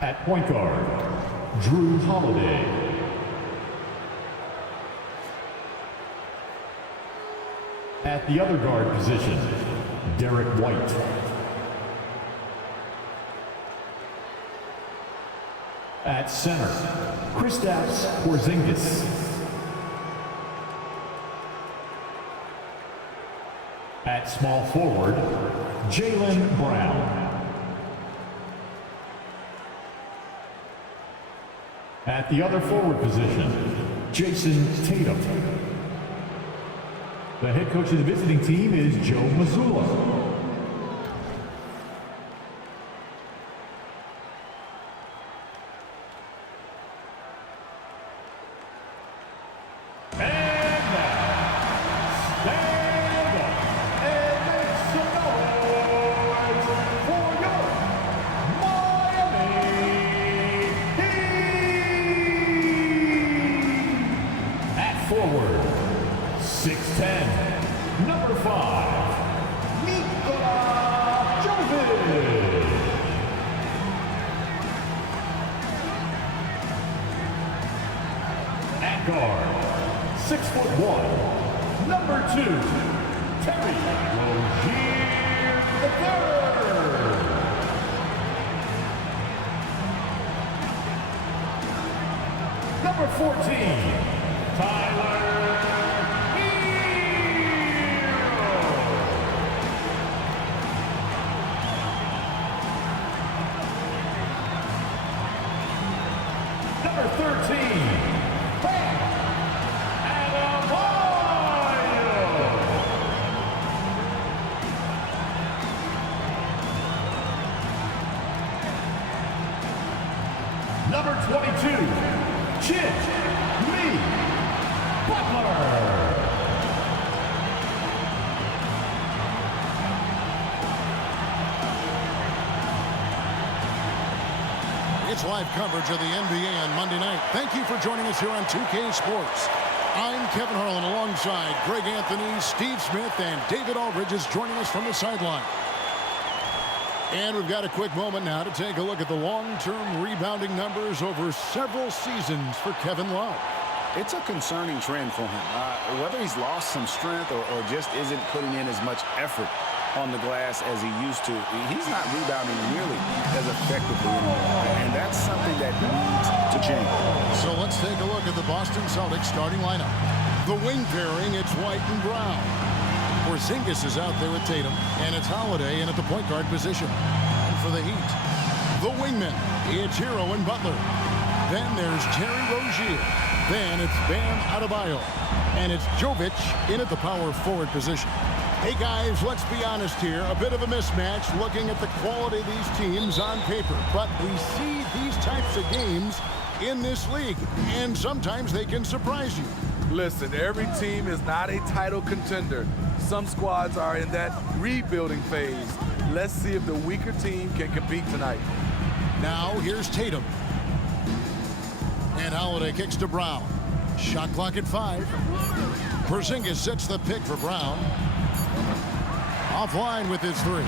At point guard, Drew Holiday. At the other guard position, Derek White. At center, Kristaps Porzingis. At small forward, Jaylen Brown. At the other forward position, Jason Tatum. The head coach of the visiting team is Joe Mazzulla. Forward, 6'10", number 5, Nikola Jovic. At guard, 6'1", number 2, Terry Rozier III. Number 14, Tyler Hero. Number 13, Bam Adebayo. Number 22, Jimmy Butler. It's live coverage of the NBA on Monday night. Thank you for joining us here on 2K Sports. I'm Kevin Harlan alongside Greg Anthony, Steve Smith, and David Aldridge is joining us from the sideline. And we've got a quick moment now to take a look at the long-term rebounding numbers over several seasons for Kevin Love. It's a concerning trend for him. Whether he's lost some strength or just isn't putting in as much effort on the glass as he used to, he's not rebounding nearly as effectively anymore. And that's something that needs to change. So let's take a look at the Boston Celtics starting lineup. The wing pairing, it's White and Brown. Porzingis is out there with Tatum, and it's Holiday in at the point guard position. And for the Heat, the wingmen, it's Hero and Butler. Then there's Terry Rozier. Then it's Bam Adebayo. And it's Jovic in at the power forward position. Hey guys, let's be honest here. A bit of a mismatch looking at the quality of these teams on paper. But we see these types of games in this league. And sometimes they can surprise you. Listen, every team is not a title contender. Some squads are in that rebuilding phase. Let's see if the weaker team can compete tonight. Now here's Tatum. And Holiday kicks to Brown. Shot clock at 5. Porzingis sets the pick for Brown. Offline with his 3.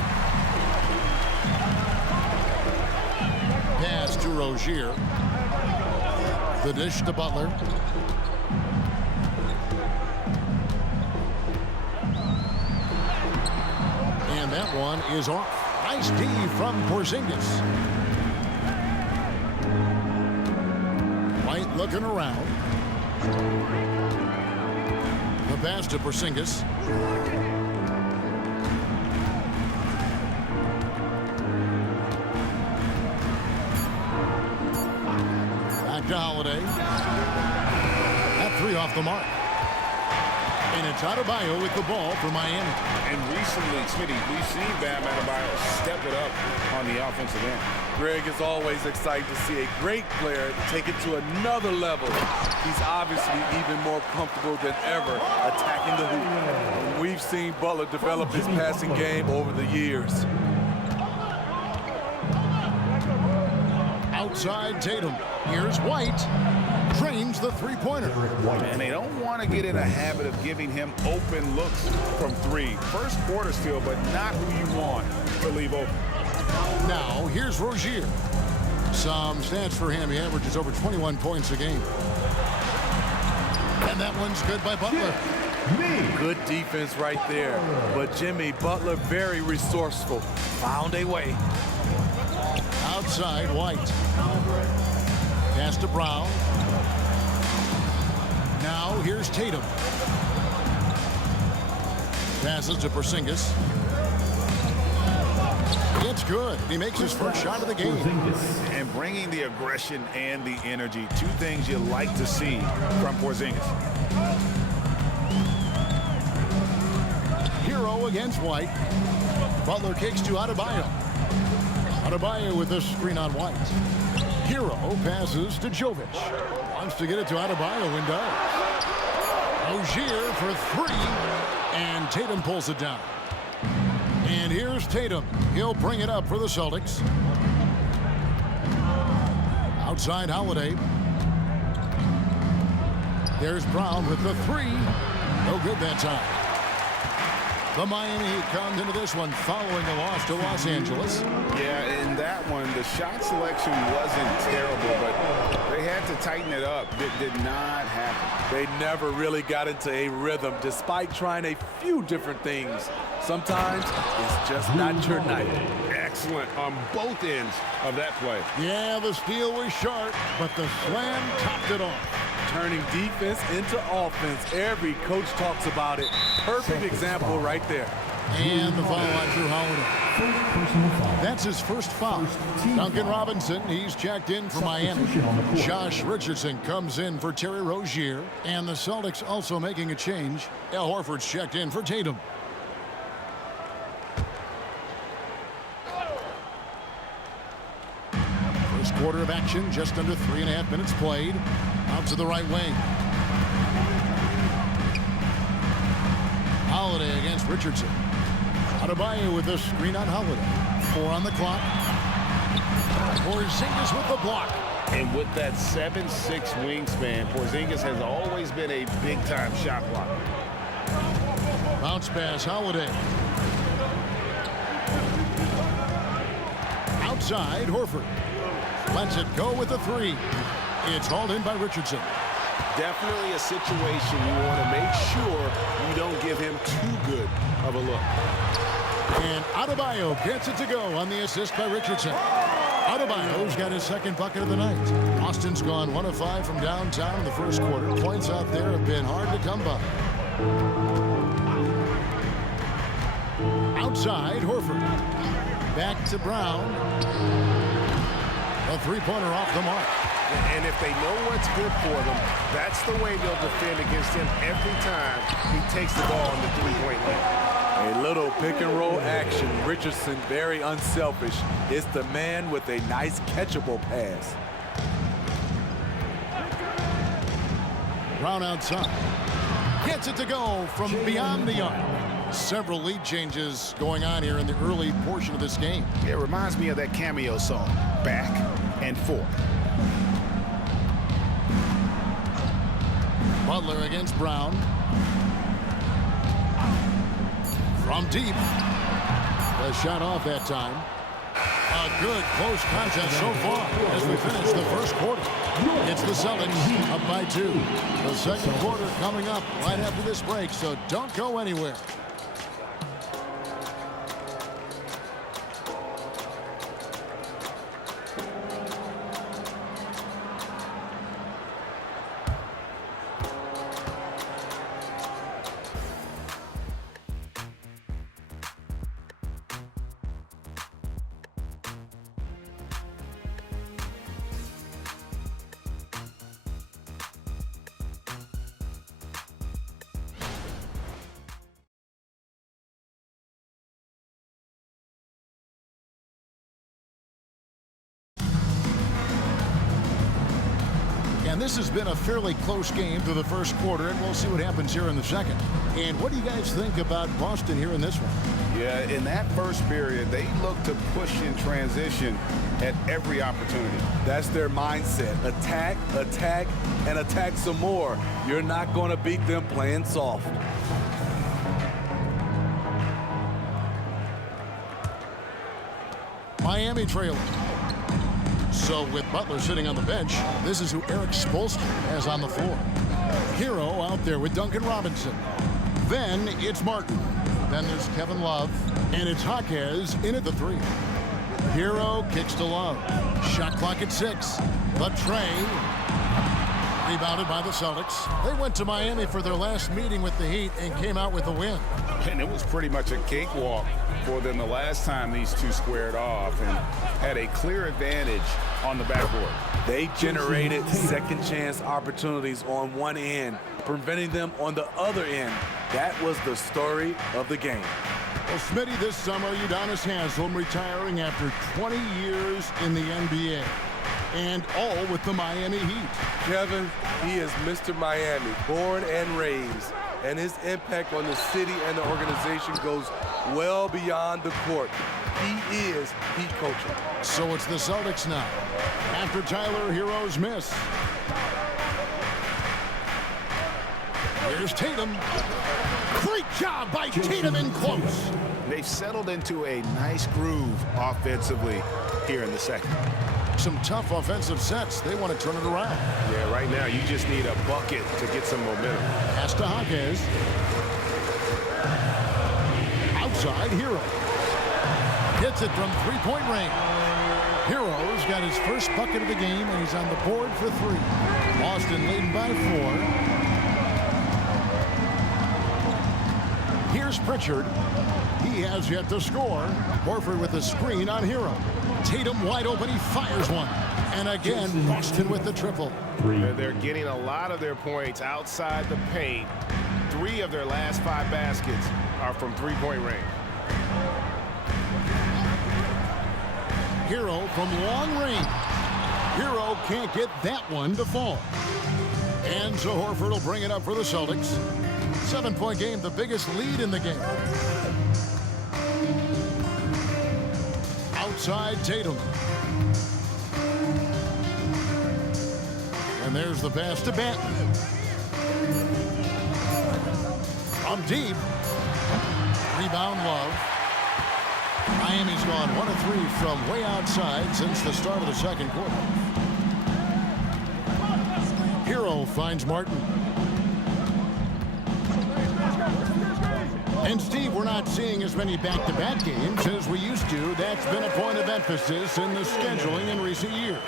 Pass to Rozier. The dish to Butler. And that one is off. Nice D from Porzingis. White looking around. The pass to Porzingis. Back to Holiday. That 3 off the mark. And it's Adebayo with the ball for Miami. And recently, Smitty, we've seen Bam Adebayo step it up on the offensive end. Greg is always excited to see a great player take it to another level. He's obviously even more comfortable than ever attacking the hoop. We've seen Butler develop his passing game over the years. Outside Tatum. Here's White. Drains the three-pointer. And they don't want to get in a habit of giving him open looks from 3. First quarter still, but not who you want to leave open. Now here's Rozier. Some stats for him. He averages over 21 points a game. And that one's good by Butler. Good defense right there. But Jimmy Butler, very resourceful. Found a way. Outside, White. Pass to Brown. Now here's Tatum. Passes to Porzingis. It's good. He makes his first shot of the game. And bringing the aggression and the energy. Two things you like to see from Porzingis. Hero against White. Butler kicks to Adebayo. Adebayo with a screen on White. Hero passes to Jovic. Wants to get it to Adebayo and does. Rozier for three. And Tatum pulls it down. And here's Tatum. He'll bring it up for the Celtics. Outside Holiday. There's Brown with the three. No good that time. The Miami Heat comes into this one following a loss to Los Angeles. Yeah, in that one, the shot selection wasn't terrible, but they had to tighten it up. It did not happen. They never really got into a rhythm despite trying a few different things. Sometimes it's just not your night. Excellent on both ends of that play. Yeah, the steal was sharp, but the slam topped it off. Turning defense into offense. Every coach talks about it. Perfect example right there. And the foul on Drew Holiday. That's his first foul. Duncan Robinson, he's checked in for Miami. Josh Richardson comes in for Terry Rozier. And the Celtics also making a change. Al Horford's checked in for Tatum. First quarter of action, just under 3.5 minutes played. Out to the right wing. Holiday against Richardson. Adebayo with a screen on Holiday. 4 on the clock. Porzingis with the block. And with that 7'6" wingspan, Porzingis has always been a big-time shot blocker. Bounce pass, Holiday. Outside, Horford. Lets it go with the three. It's hauled in by Richardson. Definitely a situation you want to make sure you don't give him too good of a look. And Adebayo gets it to go on the assist by Richardson. Adebayo's got his second bucket of the night. Austin's gone 1 of 5 from downtown in the first quarter. Points out there have been hard to come by. Outside, Horford. Back to Brown. A three-pointer off the mark. And if they know what's good for them, that's the way they'll defend against him every time he takes the ball in the three-point line. A little pick-and-roll action. Richardson very unselfish. It's the man with a nice catchable pass. Brown outside. Gets it to go from beyond the arc. Several lead changes going on here in the early portion of this game. It reminds me of that cameo song, Back and Forth. Butler against Brown. From deep. The shot off that time. A good close contest so far as we finish the first quarter. It's the Celtics up by 2. The second quarter coming up right after this break, so don't go anywhere. And this has been a fairly close game through the first quarter, and we'll see what happens here in the second. And what do you guys think about Boston here in this one? Yeah, in that first period, they looked to push in transition at every opportunity. That's their mindset. Attack, attack, and attack some more. You're not going to beat them playing soft. Miami trailing. So with Butler sitting on the bench, this is who Eric Spoelstra has on the floor. Hero out there with Duncan Robinson. Then it's Martin. Then there's Kevin Love. And it's Jaquez in at the 3. Hero kicks to Love. Shot clock at 6. The tray. Rebounded by the Celtics. They went to Miami for their last meeting with the Heat and came out with a win. And it was pretty much a cakewalk for them the last time these two squared off and had a clear advantage on the backboard. They generated second chance opportunities on one end, preventing them on the other end. That was the story of the game. Well, Smitty, this summer, Udonis Haslem retiring after 20 years in the NBA. And all with the Miami Heat. Kevin, he is Mr. Miami, born and raised. And his impact on the city and the organization goes well beyond the court. He is Heat culture. So it's the Celtics now. After Tyler Hero's miss. Here's Tatum. Great job by Tatum in close. They've settled into a nice groove offensively here in the second. Some tough offensive sets. They want to turn it around. Yeah, right now you just need a bucket to get some momentum. Pass to Jaquez. Outside, Hero. Hits it from three-point range. Hero's got his first bucket of the game, and he's on the board for 3. Boston leading by 4. Here's Pritchard. He has yet to score. Horford with a screen on Hero. Tatum wide open. He fires one. And again, Boston with the triple. They're getting a lot of their points outside the paint. 3 of their last 5 baskets are from three-point range. Hero from long range. Hero can't get that one to fall. And so Horford will bring it up for the Celtics. 7-point game, the biggest lead in the game. Outside Tatum. And there's the pass to Banton. From deep. Rebound Love. Miami's gone 1 of 3 from way outside since the start of the second quarter. Hero finds Martin. And Steve, we're not seeing as many back-to-back games as we used to. That's been a point of emphasis in the scheduling in recent years.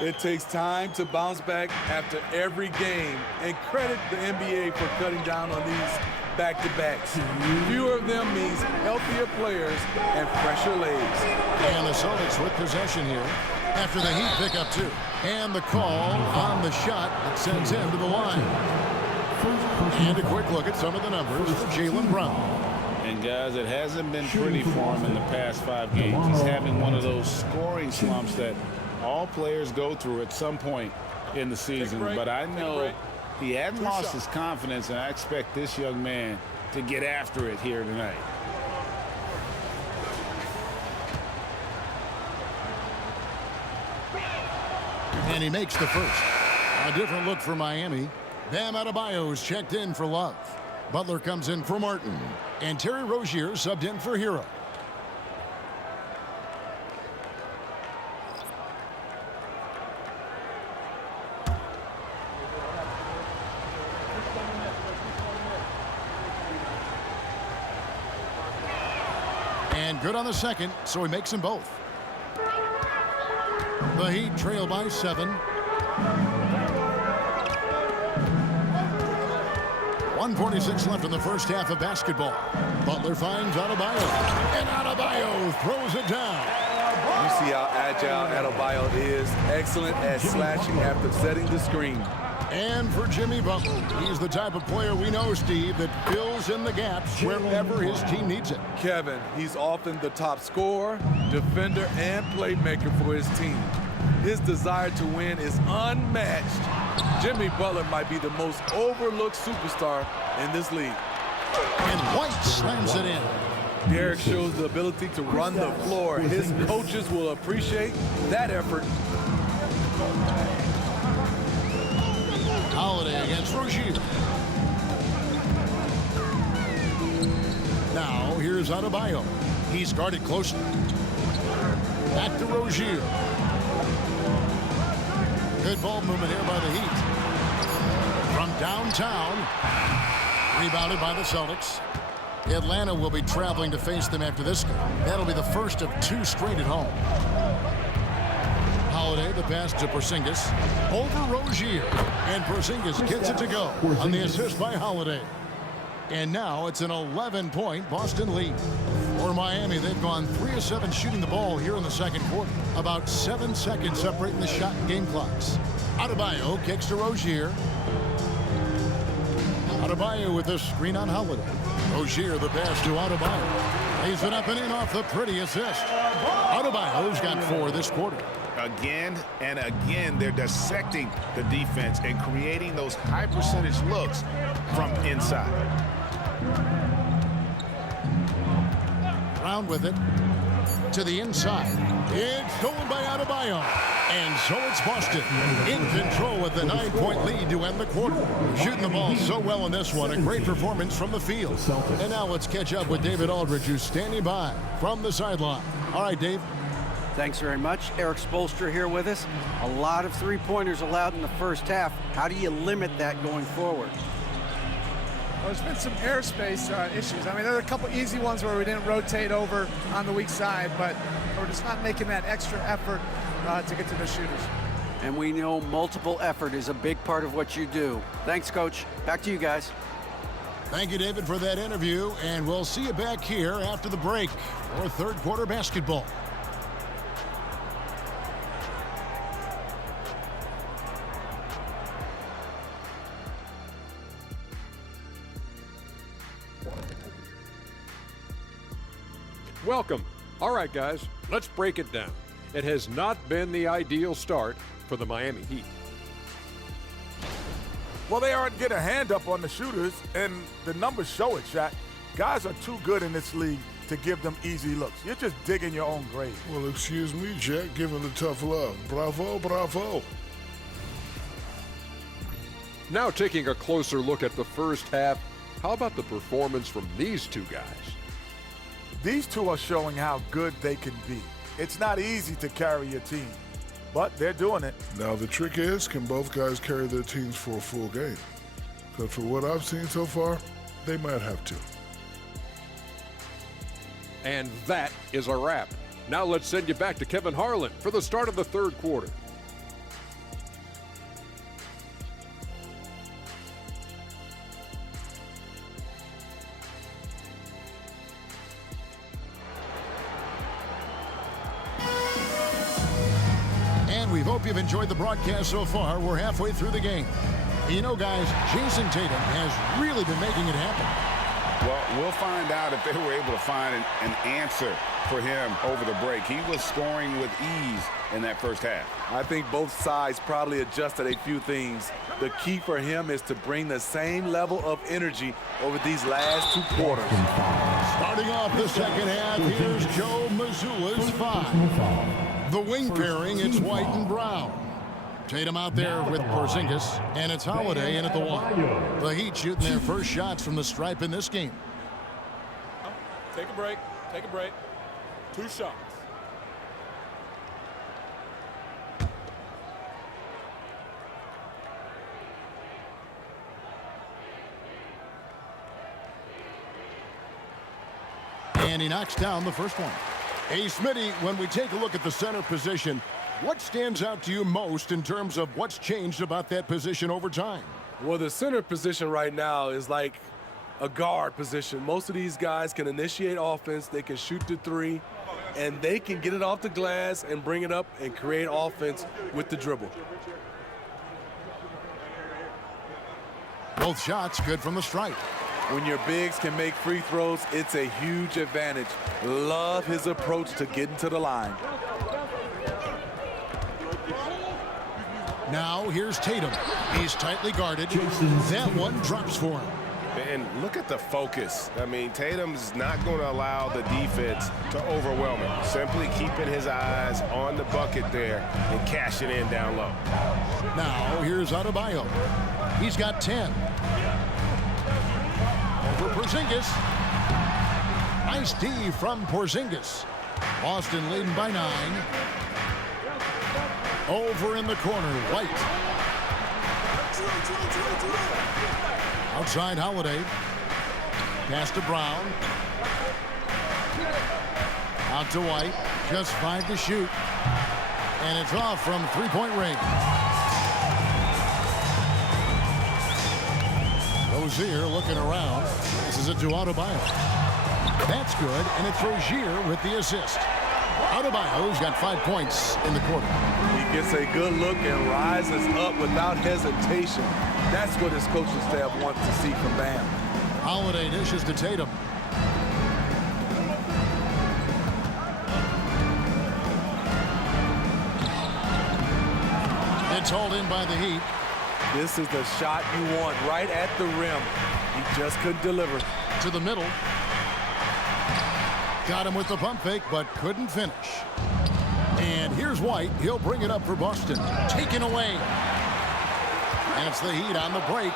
It takes time to bounce back after every game, and credit the NBA for cutting down on these back-to-backs. Fewer of them means healthier players and fresher legs. And the Celtics with possession here after the Heat pick up 2. And the call on the shot that sends him to the line. And a quick look at some of the numbers for Jaylen Brown. And guys, it hasn't been pretty for him in the past 5 games. He's having one of those scoring slumps that all players go through at some point in the season. But I know he hadn't lost his confidence, and I expect this young man to get after it here tonight. And he makes the first. A different look for Miami. Bam Adebayo's checked in for Love. Butler comes in for Martin. And Terry Rozier subbed in for Hero. And good on the second, so he makes them both. The Heat trail by 7. 1:46 left in the first half of basketball. Butler finds Adebayo. And Adebayo throws it down. You see how agile Adebayo is. Excellent at slashing after setting the screen. And for Jimmy Butler, he's the type of player we know, Steve, that fills in the gaps wherever his team needs it. Kevin, he's often the top scorer, defender, and playmaker for his team. His desire to win is unmatched. Jimmy Butler might be the most overlooked superstar in this league. And White slams it in. Derek shows the ability to run the floor. His coaches will appreciate that effort. Holiday against Rozier. Now here's Adebayo. He's guarded closely. Back to Rozier. Good ball movement here by the Heat. From downtown. Rebounded by the Celtics. Atlanta will be traveling to face them after this game. That'll be the first of 2 straight at home. Holiday, the pass to Porzingis. Over Rozier. And Porzingis gets it to go on the assist by Holiday. And now it's an 11-point Boston lead. For Miami, they've gone 3 of 7 shooting the ball here in the second quarter. About 7 seconds separating the shot and game clocks. Adebayo kicks to Rozier. Adebayo with the screen on Holiday. Rozier the pass to Adebayo. Lays it up and in off the pretty assist. Adebayo's got 4 this quarter. Again and again, they're dissecting the defense and creating those high percentage looks from inside. Round with it to the inside. It's stolen by Adebayo. And so it's Boston in control with the 9-point lead to end the quarter. Shooting the ball so well in this one. A great performance from the field. And now let's catch up with David Aldridge, who's standing by from the sideline. All right, Dave. Thanks very much. Eric Spoelstra here with us. A lot of three-pointers allowed in the first half. How do you limit that going forward? Well, there's been some airspace issues. I mean, there are a couple easy ones where we didn't rotate over on the weak side, but we're just not making that extra effort to get to the shooters. And we know multiple effort is a big part of what you do. Thanks, Coach. Back to you guys. Thank you, David, for that interview. And we'll see you back here after the break for third quarter basketball. Welcome. All right, guys, let's break it down. It has not been the ideal start for the Miami Heat. Well, they aren't getting a hand up on the shooters, and the numbers show it, Shaq. Guys are too good in this league to give them easy looks. You're just digging your own grave. Well, excuse me, Jack, giving the tough love. Bravo, bravo. Now taking a closer look at the first half, how about the performance from these two guys? These two are showing how good they can be. It's not easy to carry your team, but they're doing it. Now, the trick is, can both guys carry their teams for a full game? Because for what I've seen so far, they might have to. And that is a wrap. Now let's send you back to Kevin Harlan for the start of the third quarter. We hope you've enjoyed the broadcast so far. We're halfway through the game. You know, guys, Jason Tatum has really been making it happen. Well, we'll find out if they were able to find an answer for him over the break. He was scoring with ease in that first half. I think both sides probably adjusted a few things. The key for him is to bring the same level of energy over these last 2 quarters. Starting off the second half, here's Joe Mazzulla's 5. The wing pairing, it's White and Brown. Tatum out there with Porzingis, and it's Holiday in at the 1. The Heat shooting their first shots from the stripe in this game. Take a break. Take a break. 2 shots. And he knocks down the first one. Hey, Smitty, when we take a look at the center position, what stands out to you most in terms of what's changed about that position over time? Well, the center position right now is like a guard position. Most of these guys can initiate offense, they can shoot the 3, and they can get it off the glass and bring it up and create offense with the dribble. Both shots good from the stripe. When your bigs can make free throws, it's a huge advantage. Love his approach to getting to the line. Now here's Tatum. He's tightly guarded. That one drops for him. And look at the focus. I mean, Tatum's not going to allow the defense to overwhelm him. Simply keeping his eyes on the bucket there and cashing in down low. Now here's Adebayo. He's got 10. Over Porzingis. Nice D from Porzingis. Boston leading by 9. Over in the corner, White. Outside Holiday. Pass to Brown. Out to White. Just 5 to shoot. And it's off from three-point range. Rozier looking around. This is it to Adebayo. That's good, and it's Rozier with the assist. Adebayo's got 5 points in the quarter. He gets a good look and rises up without hesitation. That's what his coaching staff wants to see from Bam. Holiday dishes to Tatum. It's hauled in by the Heat. This is the shot you want right at the rim. He just couldn't deliver. To the middle. Got him with the pump fake, but couldn't finish. And here's White. He'll bring it up for Boston. Taken away. And it's the Heat on the break.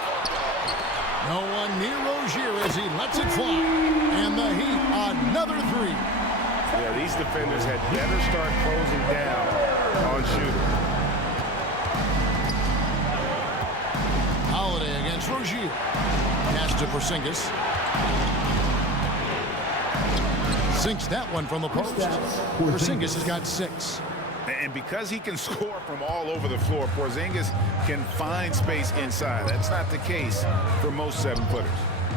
No one near Rozier as he lets it fly. And the Heat, another 3. Yeah, these defenders had better start closing down on shooting. Holiday against Rozier. Pass to Porzingis. Sinks that one from the post. Porzingis has got 6. And because he can score from all over the floor, Porzingis can find space inside. That's not the case for most 7-footers.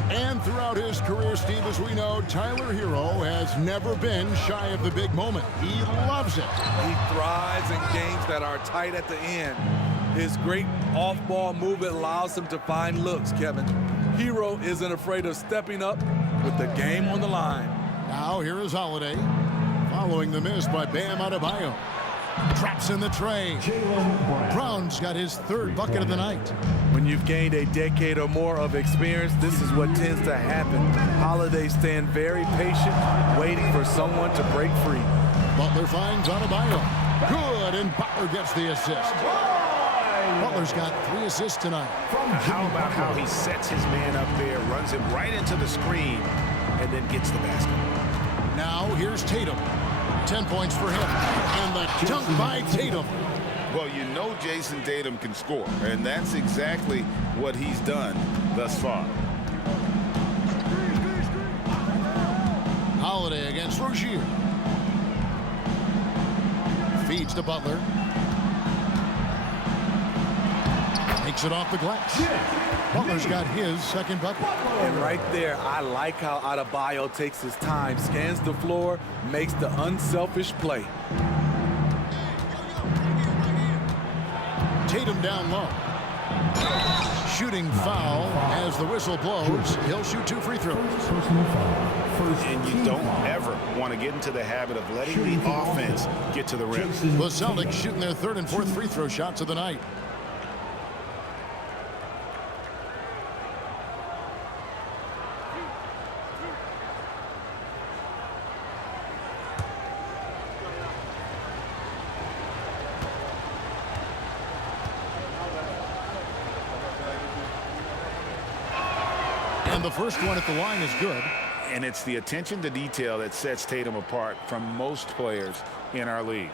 And throughout his career, Steve, as we know, Tyler Hero has never been shy of the big moment. He loves it. He thrives in games that are tight at the end. His great off-ball movement allows him to find looks, Kevin. Hero isn't afraid of stepping up with the game on the line. Now here is Holiday. Following the miss by Bam Adebayo. Traps in the tray. Brown's got his 3rd bucket of the night. When you've gained a decade or more of experience, this is what tends to happen. Holiday staying very patient, waiting for someone to break free. Butler finds Adebayo. Good, and Butler gets the assist. Butler's got 3 assists tonight. How about how he sets his man up there, runs him right into the screen, and then gets the basket. Now here's Tatum. 10 points for him. And the dunk by Tatum. Well, you know Jason Tatum can score, and that's exactly what he's done thus far. Holiday against Rozier. Feeds to Butler. Takes it off the glass. Butler's got his 2nd bucket. And right there, I like how Adebayo takes his time, scans the floor, makes the unselfish play. Tatum down low. Shooting foul as the whistle blows. He'll shoot 2 free throws. And you don't ever want to get into the habit of letting the offense get to the rim. The Celtics shooting their 3rd and 4th free throw shots of the night. And the first one at the line is good. And it's the attention to detail that sets Tatum apart from most players in our league.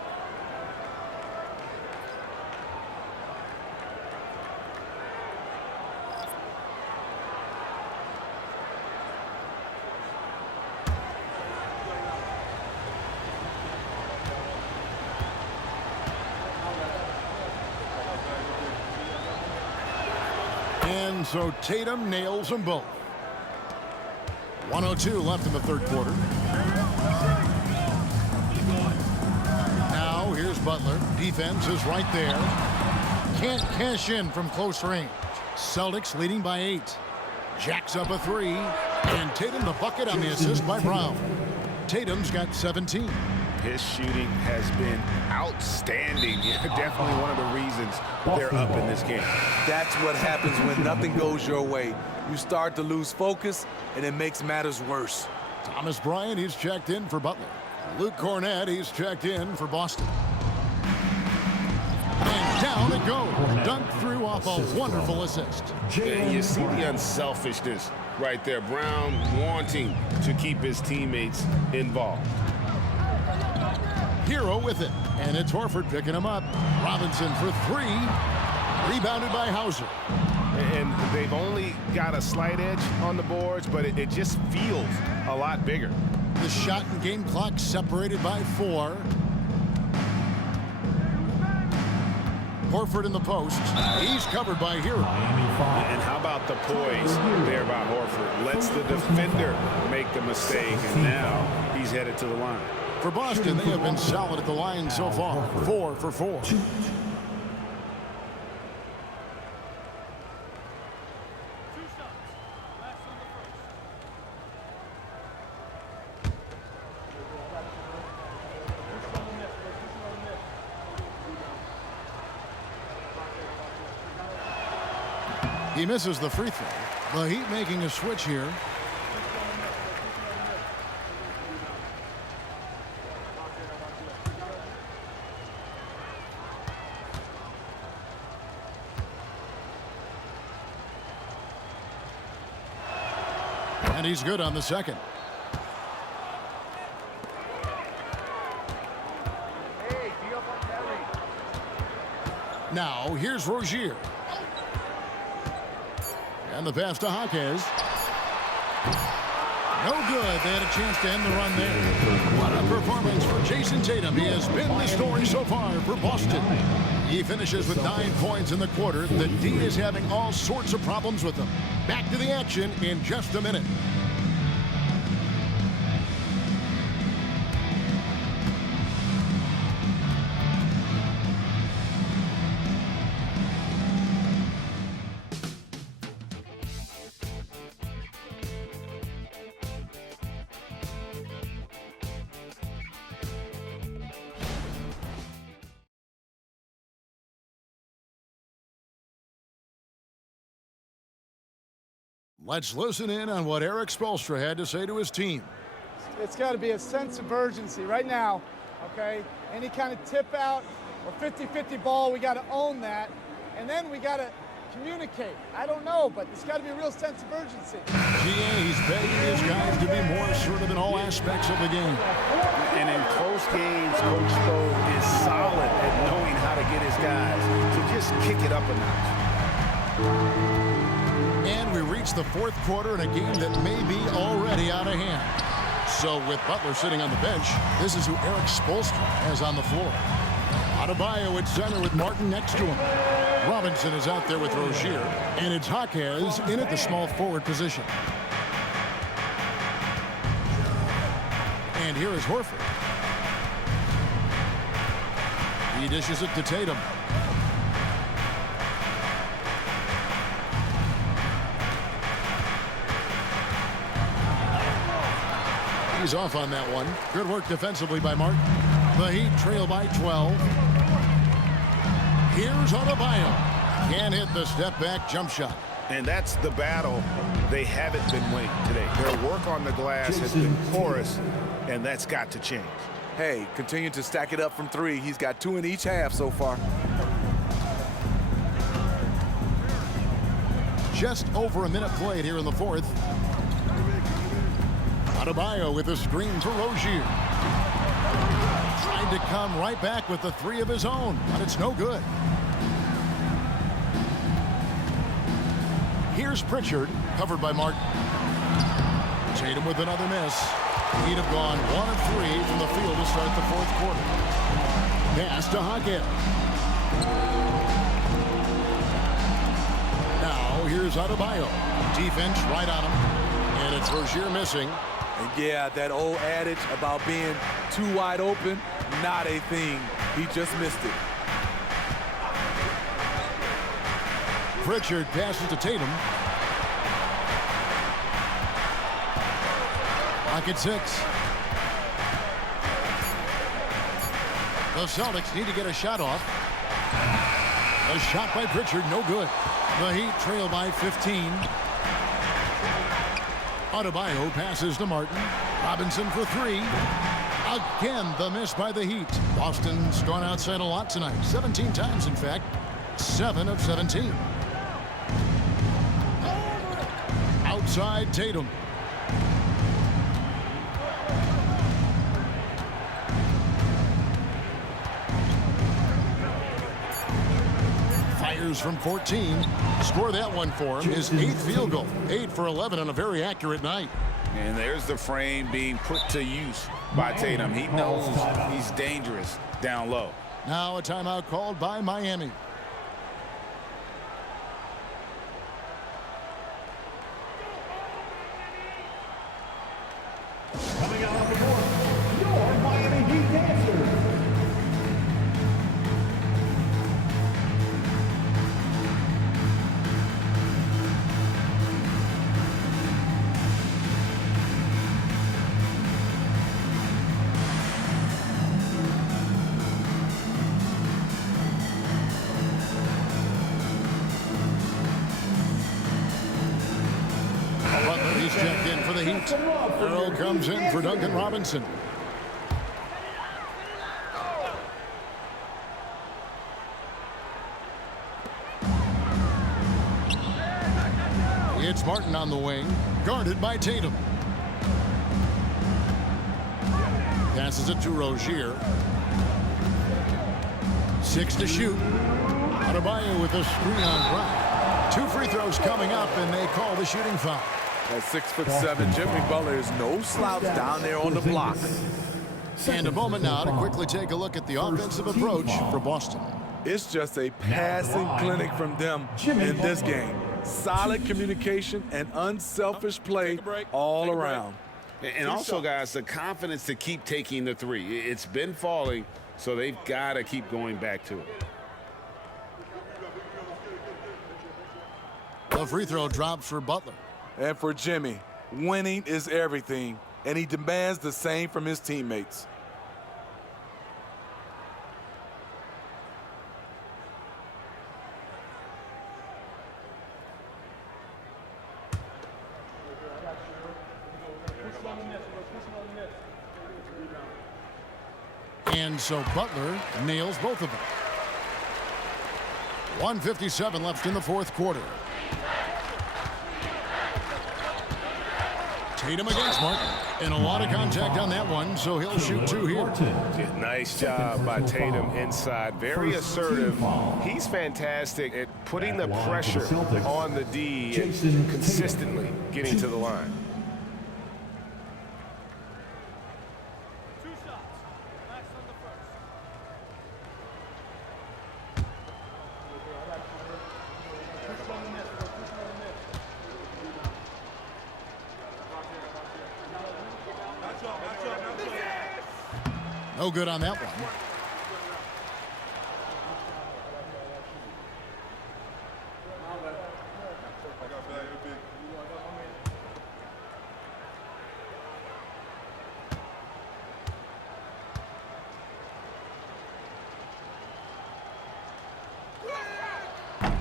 And so Tatum nails them both. 1:02 left in the 3rd quarter. Now here's Butler. Defense is right there. Can't cash in from close range. Celtics leading by 8. Jacks up a 3. And Tatum the bucket on the assist by Brown. Tatum's got 17. His shooting has been outstanding. Definitely one of the reasons they're up in this game. That's what happens when nothing goes your way. You start to lose focus, and it makes matters worse. Thomas Bryant, he's checked in for Butler. Luke Cornett, he's checked in for Boston. And down it goes. Dunked through off a wonderful assist. And you see the unselfishness right there. Brown wanting to keep his teammates involved. Hero with it. And it's Horford picking him up. Robinson for three. Rebounded by Hauser. And they've only got a slight edge on the boards, but it just feels a lot bigger. The shot and game clock separated by 4. Horford in the post. He's covered by Hero. And how about the poise there by Horford? Lets the defender make the mistake, and now he's headed to the line. For Boston, they have been solid at the line so far. 4 for 4. He misses the free throw. The Heat making a switch here. And he's good on the second. Now here's Rozier. And the pass to Jaquez. No good. They had a chance to end the run there. What a performance for Jason Tatum. He has been the story so far for Boston. He finishes with 9 points in the quarter. The D is having all sorts of problems with him. Back to the action in just a minute. Let's listen in on what Eric Spoelstra had to say to his team. It's got to be a sense of urgency right now, okay? Any kind of tip out or 50-50 ball, we got to own that. And then we got to communicate. I don't know, but there's got to be a real sense of urgency. He's begging his guys to be more assertive in all aspects of the game. And in close games, Coach Spo is solid at knowing how to get his guys to just kick it up a notch. And we reach the fourth quarter in a game that may be already out of hand. So with Butler sitting on the bench, this is who Eric Spoelstra has on the floor. Adebayo at center with Martin next to him. Robinson is out there with Rozier. And it's Jaquez in at the small forward position. And here is Horford. He dishes it to Tatum. He's off on that one. Good work defensively by Martin. The Heat trail by 12. Here's Adebayo. Can't hit the step-back jump shot. And that's the battle they haven't been winning today. Their work on the glass has been porous, and that's got to change. Hey, continue to stack it up from 3. He's got 2 in each half so far. Just over a minute played here in the fourth. Adebayo with a screen for Rozier. Trying to come right back with the 3 of his own, but it's no good. Here's Pritchard, covered by Martin. Tatum with another miss. He'd have gone 1 of 3 from the field to start the fourth quarter. Pass to Jaquez. Now here's Adebayo. Defense right on him. And it's Rozier missing. And yeah, that old adage about being too wide open, not a thing. He just missed it. Pritchard passes to Tatum. Lock at 6. The Celtics need to get a shot off. A shot by Pritchard, no good. The Heat trail by 15. Adebayo passes to Martin. Robinson for 3. Again, the miss by the Heat. Boston's gone outside a lot tonight. 17 times, in fact. 7 of 17. Outside Tatum. Fires from 14. Score that one for him. His 8th field goal. 8 for 11 on a very accurate night. And there's the frame being put to use by Tatum. He knows he's dangerous down low. Now a timeout called by Miami. Coming out of the court, your Miami Heat dancers. Butler, he's checked in for the Heat. Arrow comes in for Duncan Robinson. It's Martin on the wing, guarded by Tatum. Passes it to Rozier. 6 to shoot. Adebayo with a screen on Brown. 2 free throws coming up, and they call the shooting foul. At 6'7", Jimmy Butler is no slouch down there on the block. And a moment now to quickly take a look at the offensive approach for Boston. It's just a passing clinic from them in this game. Solid communication and unselfish play all around. And also, guys, the confidence to keep taking the three. It's been falling, so they've got to keep going back to it. The free throw drops for Butler. And for Jimmy, winning is everything, and he demands the same from his teammates. And so Butler nails both of them. 1:57 left in the fourth quarter. Tatum against Martin. And a lot of contact on that one, so he'll shoot 2 here. Yeah, nice job by Tatum inside. Very assertive. He's fantastic at putting the pressure on the D and consistently getting to the line. No good on that one.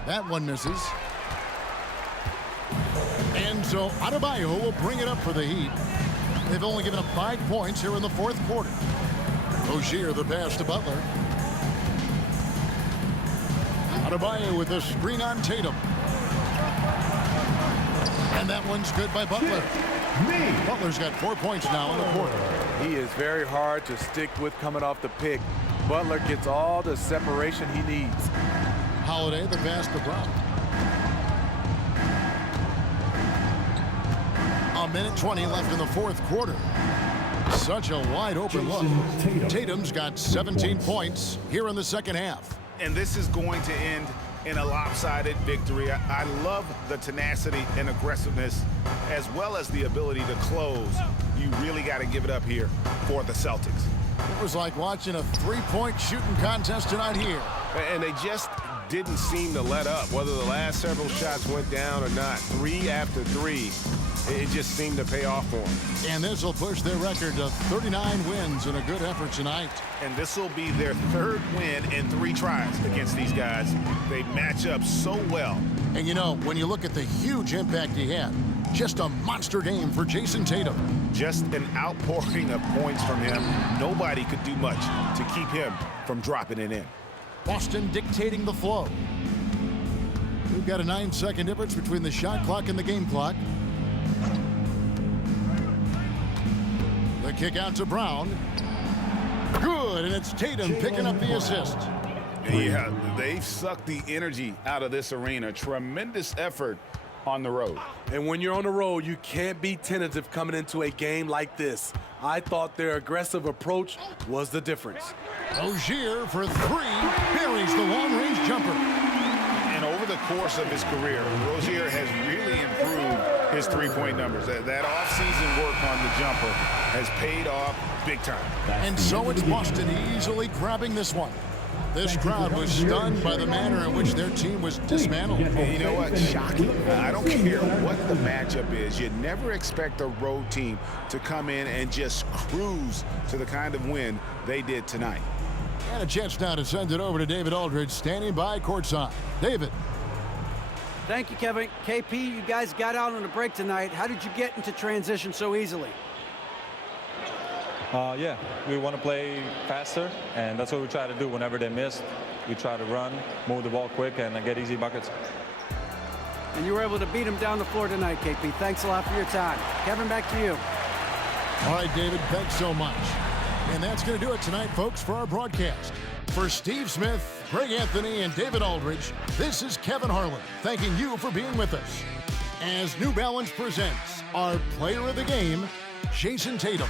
That one misses. And so Adebayo will bring it up for the Heat. They've only given up 5 points here in the fourth quarter. Rozier the pass to Butler. Adebayo with a screen on Tatum. And that one's good by Butler. Butler's got 4 points now in the quarter. He is very hard to stick with coming off the pick. Butler gets all the separation he needs. Holiday the pass to Brown. 1:20 left in the fourth quarter. Such a wide open look. Tatum's got 17 points here in the second half. And this is going to end in a lopsided victory. I love the tenacity and aggressiveness as well as the ability to close. You really got to give it up here for the Celtics. It was like watching a 3-point shooting contest tonight here. And they just didn't seem to let up. Whether the last several shots went down or not, 3 after 3, it just seemed to pay off for them. And this will push their record to 39 wins in a good effort tonight. And this will be their 3rd win in 3 tries against these guys. They match up so well. And you know, when you look at the huge impact he had, just a monster game for Jason Tatum. Just an outpouring of points from him. Nobody could do much to keep him from dropping it in. Boston dictating the flow. We've got a 9-second difference between the shot clock and the game clock. The kick out to Brown. Good, and it's Tatum picking up the assist. Yeah, they've sucked the energy out of this arena. Tremendous effort on the road. And when you're on the road, you can't be tentative coming into a game like this. I thought their aggressive approach was the difference. Rozier for three, buries the long-range jumper. And over the course of his career, Rozier has really improved his three-point numbers. That off-season work on the jumper has paid off big time. And so it's Boston easily grabbing this one. This crowd was stunned by the manner in which their team was dismantled. And you know what? Shocking. I don't care what the matchup is. You never expect a road team to come in and just cruise to the kind of win they did tonight. And a chance now to send it over to David Aldridge, standing by courtside. David. Thank you, Kevin. KP, you guys got out on a break tonight. How did you get into transition so easily? Yeah, we want to play faster, and that's what we try to do whenever they miss. We try to run, move the ball quick, and get easy buckets. And you were able to beat them down the floor tonight, KP. Thanks a lot for your time. Kevin, back to you. All right, David, thanks so much. And that's going to do it tonight, folks, for our broadcast. For Steve Smith, Greg Anthony, and David Aldridge, this is Kevin Harlan thanking you for being with us. As New Balance presents our player of the game, Jason Tatum.